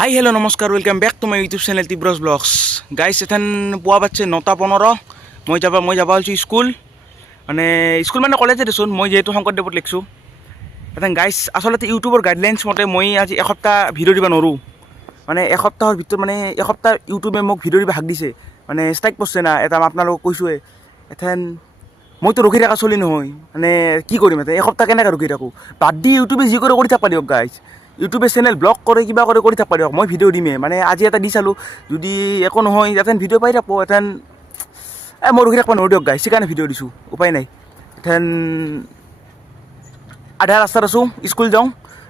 হাই hello' নমস্কাৰ welcome back to my YouTube channel Tibraj vlogs guys এথেন পুৱা বাজছে 9:15 মই যাব আছোঁ স্কুল মানে কলেজে দেচোন মই যিহেতু শংকৰদেৱত লিখিছোঁ এথেন গাইছ আচলতে ইউটিউবৰ গাইডলাইনছ মতে মই আজি এসপ্তাহ ভিডিঅ' দিব নোৱাৰোঁ মানে এসপ্তাহৰ ভিতৰত মানে এসপ্তাহ ইউটিউবে মোক ভিডিঅ' দিব হাক দিছে মানে ষ্ট্ৰাইক কৰিছে না এটা আপোনালোকক কৈছোঁৱে এথেন মইতো ৰখি থকা চলি নহয় মানে কি কৰিম এতিয়া এসপ্তাহ কেনেকৈ ৰখি থাকোঁ বাদ দি ইউটিউবে যি কৰি থাকবা দিয়ক গাইছ ইউটিউবে চেনেল ব্লগ কৰে কিবা কৰি থাকবা দিয়ক মই ভিডিঅ' দিমেই মানে আজি এটা দি চালোঁ যদি একো নহয় এথেন ভিডিঅ' পাই থাকব এথেন মই ৰখি থাকবা নোৱাৰোঁ দিয়ক গাইছ সেইকাৰণে ভিডিঅ' দিছোঁ উপায় নাই এথেন আধা ৰাস্তাত আছোঁ স্কুল যাওঁ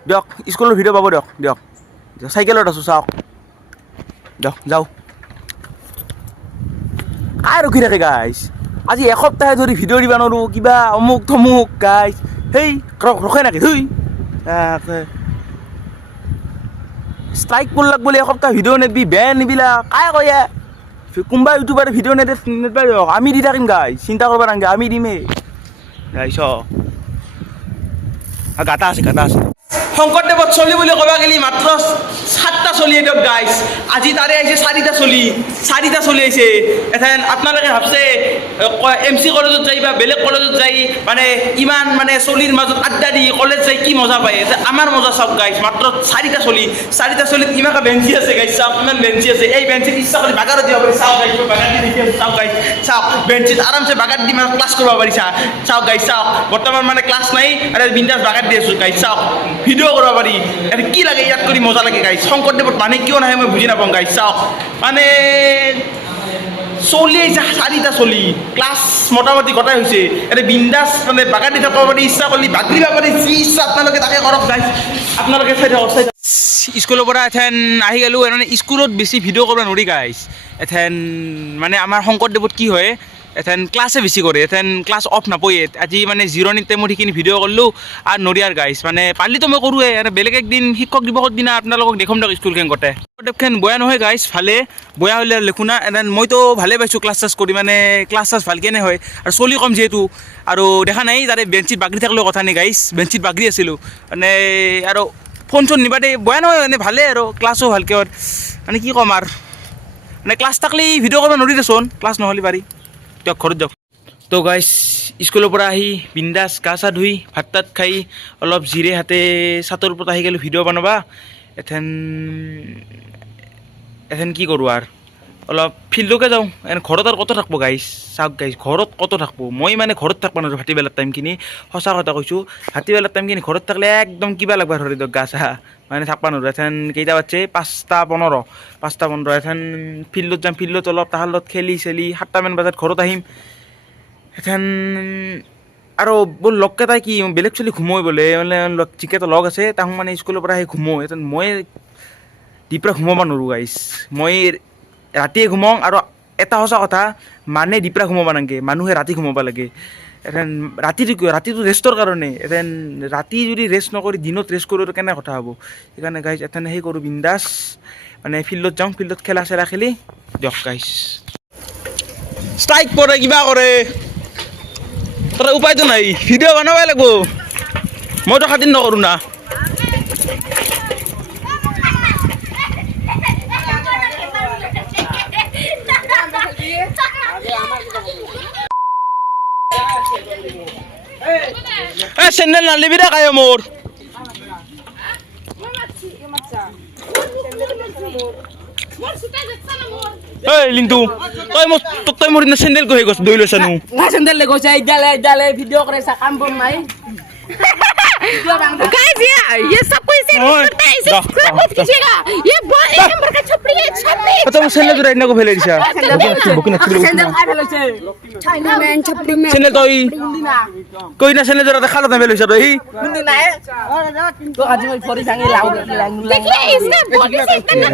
দিয়ক স্কুলৰ ভিডিঅ' পাব দিয়ক চাইকেলত আছোঁ চাওক দিয়ক যাওঁ কাই ৰখি থাকে গাইছ আজি এসপ্তাহে ধৰি ভিডিঅ' দিব নোৱাৰোঁ কিবা অমুক থমুক গাইছ সেই ৰখে নেকি ধুই ষ্ট্ৰাইক কৰলাক বুলি এসপ্তাহ ভিডিঅ' নেদবি বেয়া নিবিলা কাই কয়ে কোনোবা ইউটিউবাৰে ভিডিঅ' নেদবা দিয়ক আমি দি থাকিম গাইছ চিন্তা কৰিব নালাগে আমি দিমেই গাইছ গাটা আছে শংকৰদেৱত চলি বুলি ক'বা গেলি মাত্ৰ 7টা চলিয়ে দিয়ক গাইছ আজি তাৰে আহিছে 4টা চলি আহিছে এথেন আপোনালোকে ভাবছে MC কলেজত যাই বা বেলেগ কলেজত যাই মানে ইমান মানে চলিৰ মাজত আড্ডা দি কলেজ যাই কি মজা পায় আমাৰ মজা চাওক গাইছ মাত্ৰ 4টা চলিত ইমানকা বেঞ্চি আছে গাইছ চাওক ইমান বেঞ্চি আছে এই বেঞ্চিত ইচ্ছা কৰি বাগাৰত দিব পাৰি চাওক গাইছ বাগাৰ দি দেখি আছোঁ চাওক গাইছ চাওক বেঞ্চিত আৰামছে বাগাৰ দি মানে ক্লাছ কৰিব পাৰি চাওক গাইছ চাওক বৰ্তমান মানে ক্লাছ নাই আৰু বিন্দাছ বাগাৰ দি আছোঁ গাইছ চাওক ভিডিঅ' কৰিব পাৰি আৰু কি লাগে ইয়াত কৰি মজা লাগে গাইছ শংকৰদেৱত মানে কিয় নাহে মই বুজি নাপাওঁ গাইছ চাওক মানে চলি আহিছে 4টা চলি ক্লাছ মোটামুটি গটাই হৈছে এতিয়া বিন্দাছ মানে বাগান দি থাকিব পাৰি ইচ্ছা কৰিলে বাগ দিব পাৰি যি ইচ্ছা আপোনালোকে তাকে কৰক গাইছ আপোনালোকে চাই থাকক স্কুলৰ পৰা এথেন আহি গ'লোঁ মানে স্কুলত বেছি ভিডিঅ' কৰিব নোৱাৰি গাইছ এথেন মানে আমাৰ শংকৰদেৱত কি হয় এথেন ক্লাছে বেছি কৰে এথেন ক্লাছ অফ নাপয়ে আজি মানে জিৰণিৰ টাইমত সেইখিনি ভিডিঅ' কৰিলোঁ আৰু নৰিয়াৰ গাইছ মানে পাৰিলেতো মই কৰোঁৱে আৰু বেলেগ একদিন শিক্ষক দিৱসৰ দিনা আপোনালোকক দেখুৱাম দিয়ক স্কুলখন গোটেই শংকৰদেৱখন বেয়া নহয় গাইছ ভালে বেয়া হ'লে লিখোঁ না এথেন মইতো ভালে পাইছোঁ ক্লাছ চাছ কৰি মানে ক্লাছ চাছ ভালকৈ হয় আৰু চলি কম যিহেতু আৰু দেখা নাই তাতে বেঞ্চিত বাগৰি থাকিলেও কথা নাই গাইছ বেঞ্চিত বাগৰি আছিলোঁ মানে আৰু ফোন চোন নিবা দেই বেয়া নহয় মানে ভালেই আৰু ক্লাছো ভালকৈ মানে কি ক'ম আৰু মানে ক্লাছ থাকলে ভিডিঅ' কৰিব নোৱাৰি দেচোন ক্লাছ নহ'লে পাৰি দিয়ক ঘৰত দিয়ক তো গাইছ স্কুলৰ পৰা আহি বিন্দাছ গা চা ধুই ভাত তাত খাই অলপ জিৰে হাতে ছাতৰ ওপৰত আহি গ'লোঁ ভিডিঅ' বনাবা এথেন কি কৰোঁ আৰু অলপ ফিল্ডকে যাওঁ এনে ঘৰত আৰু কত থাকব গাইছ চাওক গাইছ ঘৰত কত থাকব মই মানে ঘৰত থাকব নোৱাৰোঁ ভাটিবেলাৰ টাইমখিনি সঁচা কথা কৈছোঁ ভাটিবেলাৰ টাইমখিনি ঘৰত থাকিলে একদম কিবা লাগবা ধৰি দিয়ক গা চা মানে থাকবা নোৱাৰোঁ এথেন কেইটা বাজছে 5:15 এথেন ফিল্ডত যাম ফিল্ডত অলপ তাহাৰ লগত খেলি 7টামান বজাত ঘৰত আহিম এথেন আৰু বৰ লগকেইটাই কি বেলেগ চলি ঘুমোই বোলে মানে যিকেইটা লগ আছে তাহোঁ মানে স্কুলৰ পৰা আহি ঘুমোই এথেন মই দিপৰা ঘুমাব নোৱাৰোঁ গাইছ মই ৰাতিয়ে ঘুমাওঁ আৰু এটা সঁচা কথা মানে দিপৰা ঘুমাব নালাগে মানুহে ৰাতি ঘুমাব লাগে এথেন ৰাতিটো ৰেষ্টৰ কাৰণে এথেন ৰাতি যদি ৰেষ্ট নকৰি দিনত ৰেষ্ট কৰোঁ কেনে কথা হ'ব সেইকাৰণে গাইছ এথেন সেই কৰোঁ বিন্দাছ মানে ফিল্ডত যাওঁ ফিল্ডত খেলা চেলা খেলি দিয়ক গাইছ ষ্ট্ৰাইক কৰে কিবা কৰে তাৰ উপায়তো নাই ভিডিঅ' বনাবই লাগিব মইতো খাতিৰ নকৰোঁ না চেন্ডেল নালিবি দে কায় মোৰ লিংটু তই মোৰ চেন্ডেল গৈ গছ দৈ লৈছা নো চেন্ডেল গৈছে ইডালে ভিডিঅ' কৰে কাম বন নাই गाइस ये सब कोई से करता है इसे सब्सक्राइब मत कीजिएगा ये बहुत एक नंबर का छपरी है छपरी तो सेंडल जो राइना को फेले दिशा बुकिन सेंडल काय फेलছে चाइना मैन छपरी में सेंडल तो कोई ना सेंडल जो खाला ना फेलছে तो ही मुंडी নাই तो आज मैं फोरी सांगे लाउ देखिए इसने बॉडी से इतना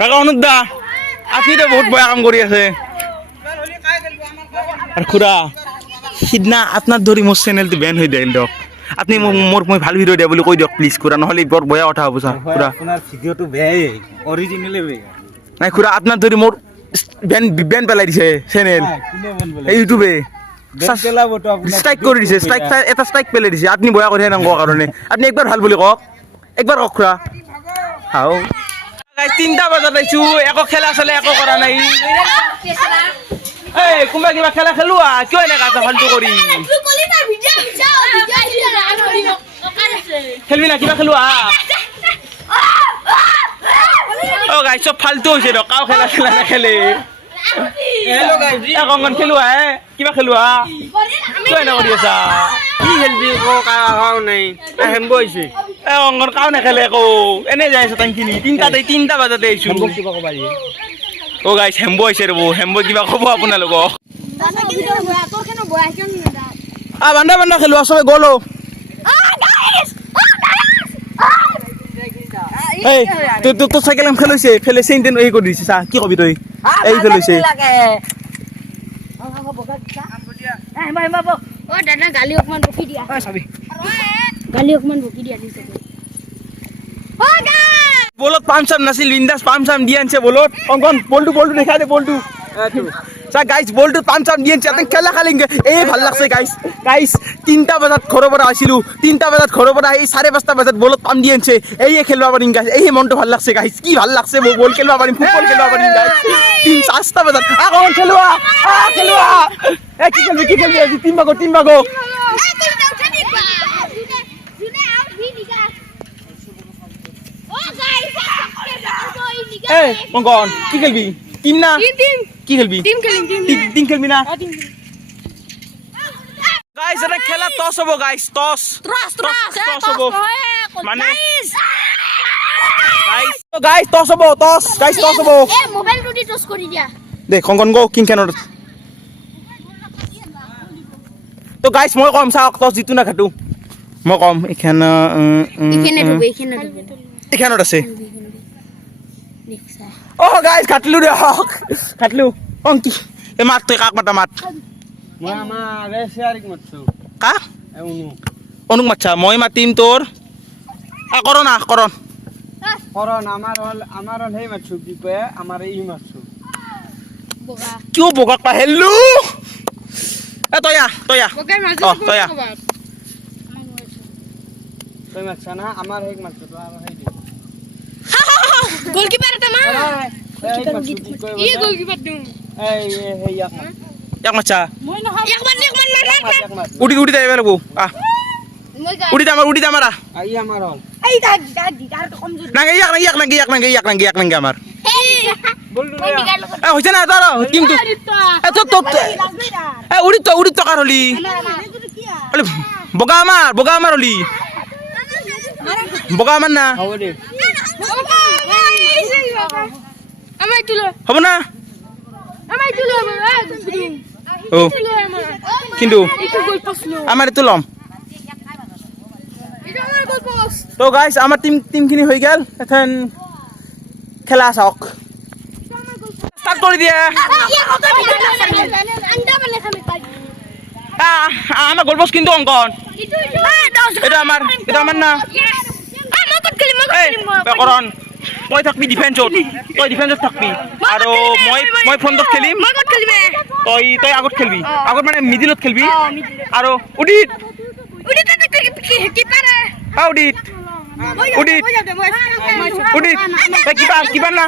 কাকা অনুদা আপনি তো বহুত বয়া কাম কৰি আছে আর খুড়া সিদিনা আপনার ধরি মোর চ্যানেলটো ব্যান হয়ে দিল দিয়ক আপনি মোর মই ভাল ভিডিও দিয়া বলে কই দিয়ক প্লিজ খুড়া নহলে বৰ বয়া কথা হ'ব স্যার খুড়া আপনার ভিডিওটো বেয়াই অরিজিনালি বেয়া নাই খুড়া আপনার ধরি মোর ব্যান পেলাই দিছে চ্যানেল এই ইউটিউবে বেট পেলাবতো আপোনাৰ ষ্ট্ৰাইক কৰি দিছে এটা ষ্ট্ৰাইক পেলাই দিছে আপুনি বয়া কৰি নাংগ কাৰণে আপুনি একবাৰ ভাল বুলি কওক একবাৰ কওক খুৰা হাও গাইজ 3টা বজাত আহিছো একো খেলা চলে একো কৰা নাই এই কোনোবা কিবা খেলা খেলোৱা কিয় এনেকা আছে ফাল্টু কৰি খেলবি না কিবা খেলোৱা অ গাইজ চব ফাল্টু হৈছে ৰ কাও খেলা খেলা নেখেলে হেল্ল' গাইজ কংকন খেলোৱা কিবা খেলোৱা কিয় এনে কৰি আছা কি খেলবি কাও নাই হেম্ব হৈছে কংকন কাও নেখেলে একো এনে যাই আছে টাইমখিনি 3টা বজাতে আহিছো কিবা ক'বা দিয়ে অ গাইজ হেম্ব হৈছে ৰ'ব হেম্ব কিবা ক'ব আপোনালোকক বান্ধা খেলোৱা চবে গ'লো এই তোৰ চাইকেল খেলৈছে ফেলেছে ইণ্টেন এই কৰি দিছে চা কি কবি তই এই খেলৈছে গালি অকমান বকি দিয়া দিছে বলত পাম চাম নাছিল বিন্দাস পাম চাম দি আনছে বলত কংকন বলটো দেখা দে বলটো চা গাইজ বলটো পাম চাম দি আনছে আপুনি খেলা খেলিংগে এই ভাল লাগছে গাইজ 3টা বজাত ঘৰৰ পৰা আহিছিলোঁ 3টা বজাত ঘৰৰ পৰা আহি 5:30 বজাত বলত পাম দি আনছে এই খেলিব পাৰিম গাইজ এই মনটো ভাল লাগছে গাইজ কি ভাল লাগছে মই বল খেলিব পাৰিম ফুটবল খেলিব পাৰিম গাইজ 3:00 বজাত কংকন খেলোৱা কি খেলবি আজি টিম ভাগো এই কংকন কি খেলবি টিম না কি খেলবি টিম খেলবি না গাইস এটা খেলা টস হ'ব গাইস টস হ'ব মানে গাইস টস হ'ব এ মোবাইলটো দি টস কৰি দিয়া দে কংকন গো কিং কেনৰ তো গাইস মই কম চাওক টস জিতু না খাটু মই কম এখানে এখানত আছে অ গাইস কাটলু অংকি এ মাত তই কাক মাতা মাত মই আমাৰ ৰেচিয়াৰিক মাতছো কা এউনো অনুক মাতছা মই মাতিম তোৰ কৰণ আমাৰ সেই মাতছো কি কয় আমাৰ এই মাতছো কিয় বগাক পা হেল্লো এ তয়া তয়া তই মাতছা না আমাৰ সেই মাতছো তো আৰু সেই গোলকিপাৰ এটা মাৰ গোলকিপাৰ দিম এক মাতছা মই নহয় একমান মাৰ উঠি যাই লাগিব উঠি যামাৰা আই আমাৰ হল এই দাগ তো কমজোৰ নাগে ইয়াক নাগে আমাৰ বলটো মই নিগাৰ লগত এ হৈছে না তোৰ টিমটো এ তোৰ এ উড়ি টকাৰ হলি বগা আমাৰ হলি বগা আমাৰ না হ'ব দে আমাই তুলো হ'ব না ও কিন্তু একটু গোল পছলো আমাৰ এইটো ল'ম এটা আমাৰ গোল পোস্ট তো গাইস আমাৰ টিমখিনি হৈ গেল এখন খেলা চাওক স্টাৰ্ট কৰি দিয়া আন্ডা বলে খামি পাই আমাৰ গল পোস্ট কিন্তু অংকন এটা আমাৰ না কৰণ তই থাকবি ডিফেন্সত তই ডিফেন্সত থাকবি আৰু মই ফ্ৰণ্টত খেলিম তই আগত খেলবি আগত মানে মিডিলত খেলবি আৰু উদিত কিবা না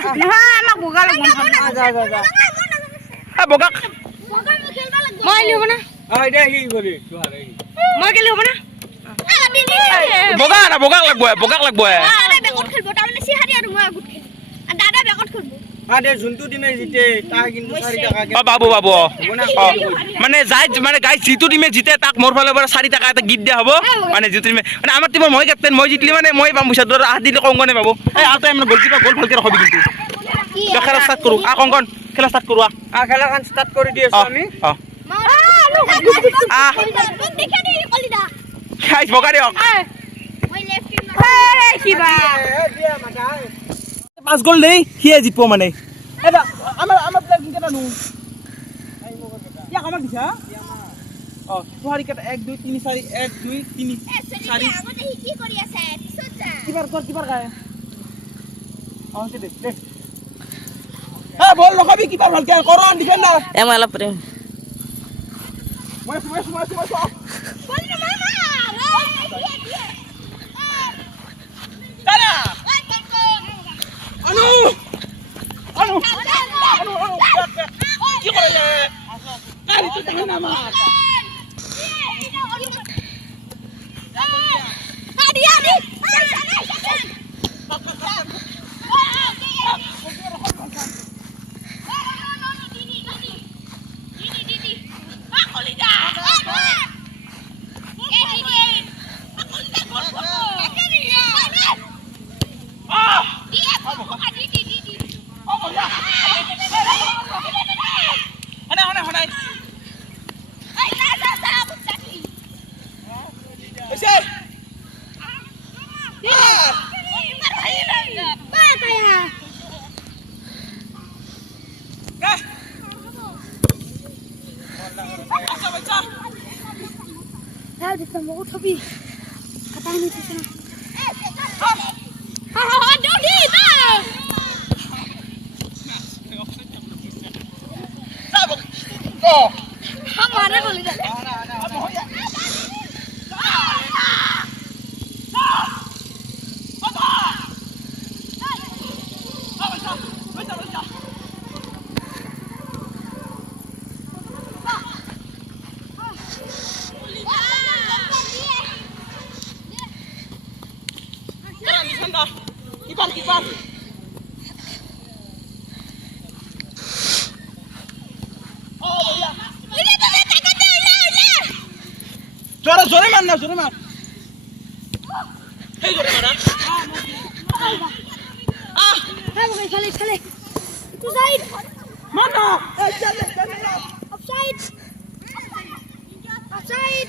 বগাক মই লিব না আই দে কি কৰি তুহারে মই গেলি হ'ব না বগাক লাগব আরে বেকট খেলবো তাহলে সিহারি আর মই আগুত খেল আর দাদা বেকট খেলবো আদে জুনটো টিমে জিতে তা কিন্তু 4 টাকা কে বাবু মানে মানে গাইজ যিটো টিমে জিতে তাক মোৰ ফালৰ পৰা 4 টাকা এটা গিফ্ট দিয়া হ'ব মানে যিটো টিমে মানে আমাৰ টিমৰ মই কেপ্টেইন মই জিতলি মানে মই পাম পইচা ধৰ আহ দিলে কংকনে পাব এই আতে আমৰা গোলকিপাৰ গোল ভালকে ৰাখবি কিন্তু খেলা ষ্টাৰ্ট কৰো কংকন খেলা ষ্টাৰ্ট কৰো খেলাখন স্টাৰ্ট কৰি দি আছো আমি দেখে দি কলিদা গাইজ বগা দিয়ক মই লেফট টিম কিবা দিয়া মাতা 5 গোল দেই সিয়ে জিতব মানে এটা আমাৰ প্লেয়াৰ কিনকে নানো ইয়া আমাক দিছা তোহাৰি কেটা 1 2 3 4 1 2 3 4 আগতে কি কৰি আছে পিছত যা কিপাৰ গায় দে বল লগাবি কিপাৰ ভালকে কৰণ ডিফেন্ডাৰ Emang lah pering. জোরে মার না জোরে মার এই জোরে মার খেলে টু সাইড মার না অফসাইড অফসাইড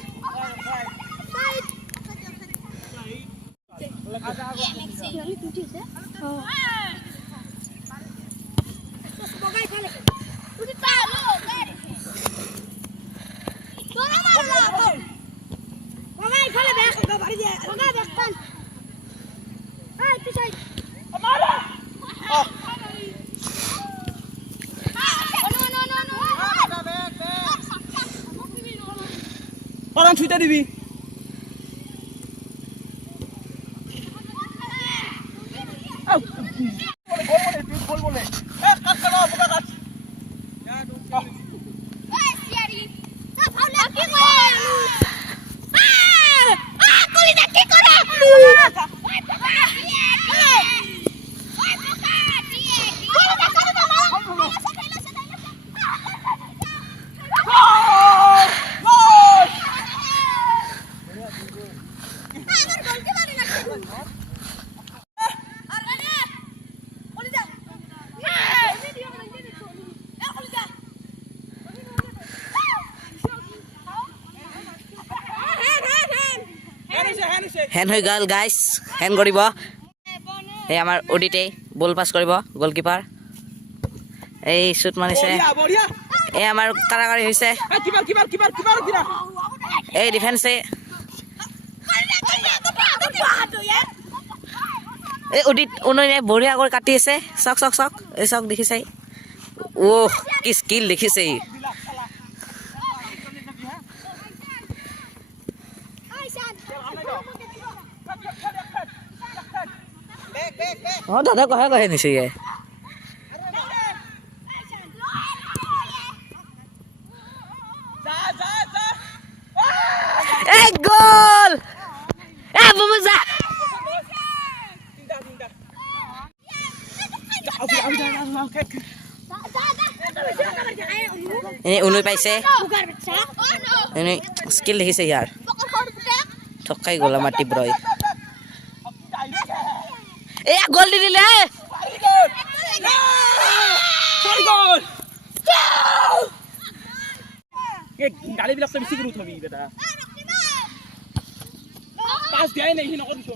পরান ছুঁতে দিবি হেন হৈ গ'ল গাইজ হেন কৰিব এই আমাৰ অডিটে বল পাছ কৰিব গলকিপাৰ এই শ্বুট মাৰিছে এই আমাৰ কাৰাকাৰী হৈছে এই ডিফেন্সে এই অডিট উনৈনে বঢ়িয়া কৰি কাটি আছে চক চক চক এই চক দেখিছে অ' কি স্কিল দেখিছে দাদা কহে নিছে এই গোল বাবু যা এনে উনৈ পাইছে এনে স্কিল দেখিছে ইয়াৰ ঠকাই গ'ল আমাৰ টিব্ৰই এয়া গোল দি দিলে গাড়ীবিলাক বেছি কৰি উঠাবি বেটা পাছ দিয়াই নাই সি নকৰিছো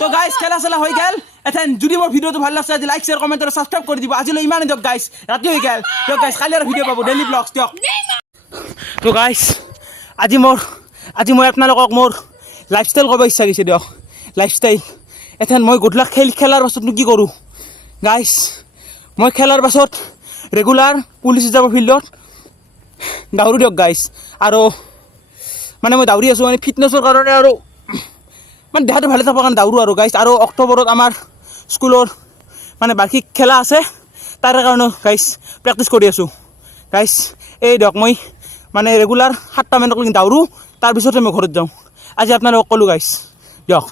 তো গাইস খেলা চেলা হৈ গেল এথেন যদি মোৰ ভিডিঅ'টো ভাল লাগছে আজি লাইক শ্বেয়াৰ কমেণ্ট আৰু ছাবস্ক্ৰাইব কৰি দিব আজিলৈ ইমানেই দিয়ক গাইস ৰাতি হৈ গেল দিয়ক গাইস কালি আৰু ভিডিঅ' পাব ডেইলি ব্লগছ দিয়ক তো গাইস আজি মই আপোনালোকক মোৰ লাইফষ্টাইল ক'ব ইচ্ছা গৈছে দিয়ক লাইফষ্টাইল এথেন মই গধূলা খেলাৰ পাছতনো কি কৰোঁ গাইস মই খেলাৰ পাছত ৰেগুলাৰ পুলিচ যাব ফিল্ডত দাউৰো দিয়ক গাইস আৰু মানে মই দাউৰি আছোঁ মানে ফিটনেছৰ কাৰণে আৰু মানে দেহাটো ভালে থাকাৰ কাৰণে দাউৰো আৰু গাইছ আৰু অক্টোবৰত আমাৰ স্কুলৰ মানে বাৰ্ষিক খেলা আছে তাৰ কাৰণে গাইছ প্ৰেক্টিছ কৰি আছোঁ গাইছ এই দিয়ক মই মানে ৰেগুলাৰ 7টা মানক দাউৰো তাৰপিছতে মই ঘৰত যাওঁ আজি আপোনালোকক ক'লোঁ গাইছ দিয়ক